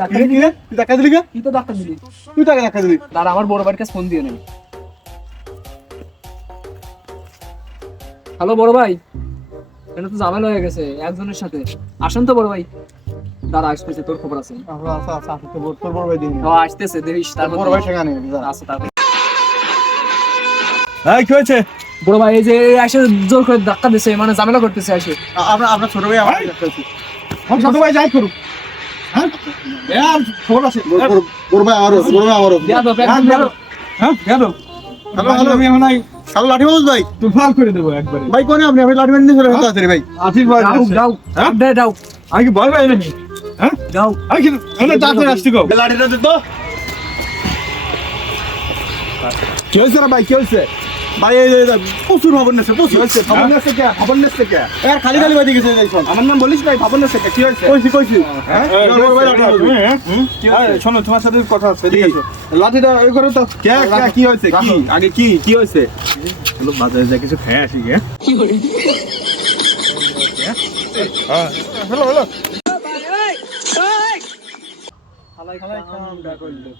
ধাক্কা দিলি কে? তুই তো ধাক্কা দিলি। তুই তাকে ধাক্কা দিলি। দাঁড়া, আমার বড় ভাইয়ের কাছে ফোন দিয়ে নেই। হ্যালো বড় ভাই, এটা তো ঝামেলা হয়ে গেছে একজনের সাথে। আসেন তো বড় ভাই। দাঁড়া, আসতেছে, তোর খবর আছে? আচ্ছা, তোর বড় ভাই দিন। ও আসতেছে, দেখিস তারপর। বড় ভাই সেখানে আচ্ছা তারপর। এই কি হয়েছে? বড় ভাই এই যে এসে জোর করে ধাক্কা দিছে, মানে ঝামেলা করতেছে এসে। আপনার ছোট ভাই আমার ছোট ভাই যাই করুক। হ্যাঁ খবর আছে। বড় ভাই আমারও। দিয়া দাও, একদম দিয়া দাও। হ্যাঁ গেল। হ্যালো আমি এখন শালা লাঠি বাজ ভাই। তুই ফাল করে দেবো একবারে। ভাই কোনে আপনি লাঠি বাজ নিয়ে চলে যেতে আছেন ভাই। আসিস ভাই। দাও হ্যাঁ দে দাও। আমি কি ভয় পাই নাকি? হ্যাঁ দাও। আমি কি এনে তাড়াতাড়ি আসছি গো। লাঠিটা দে তো। কি হয়েছে রে ভাই, কি হয়েছে? ভাই এই প্রচুর খবর নেছে, প্রচুর হয়েছে। খবর নেছে কে? খবর নেছে কে? এর খালি বাদি গেছে যাইছন। আমার নাম বলিস নাই, খবর নেছে কে? কি হয়েছে? কইছি হ্যাঁ শোনো, তোমার সাথে কথা আছে, এদিকে এসো। লাঠিটা এই করে তো। কে কি হয়েছে? কি আগে কি হয়েছে? চলো বাজারে যা কিছু খেয়ে আসি গে। কি করে? হ্যালো হালাই কাম ডা কইলো।